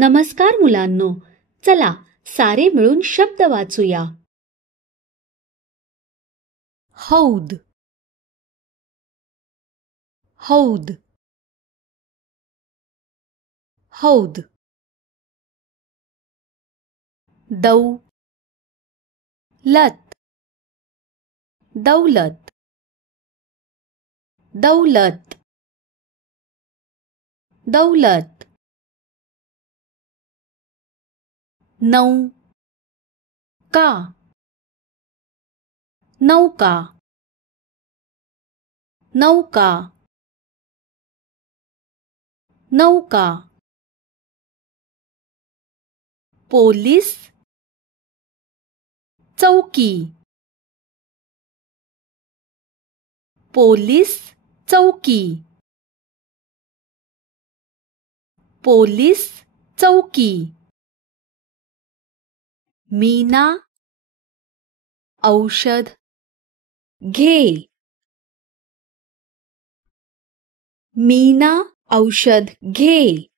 नमस्कार मुलांनो, चला सारे मिळून शब्द वाचूया. हौद, हौद, हौद. दौलत, दौलत, दौलत, दौलत. नौका, नौका, नौका, नौका. पोलीस चौकी, पोलीस चौकी, पोलीस चौकी. मीना औषध घे, मीना औषध घे,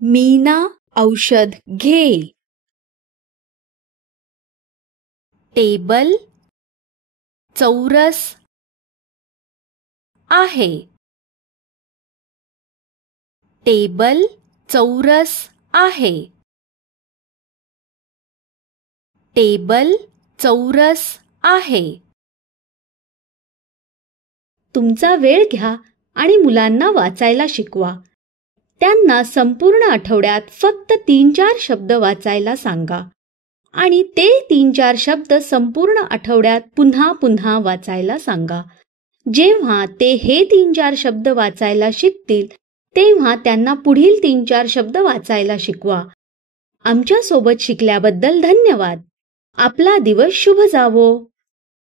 मीना औषध घे. टेबल चौरस आहे, टेबल चौरस आहे, टेबल चौरस आहे. तुमचा वेळ घ्या आणि मुलांना वाचायला शिकवा. त्यांना संपूर्ण आठवड्यात फक्त 3-4 शब्द वाचायला सांगा आणि ते 3-4 शब्द संपूर्ण आठवड्यात पुन्हा पुन्हा वाचायला सांगा. जेव्हा ते हे 3-4 शब्द वाचायला शिकतील तेव्हा त्यांना पुढील 3-4 शब्द वाचायला शिकवा. आमच्या सोबत शिकल्याबद्दल धन्यवाद. आपला दिवस शुभ जावो.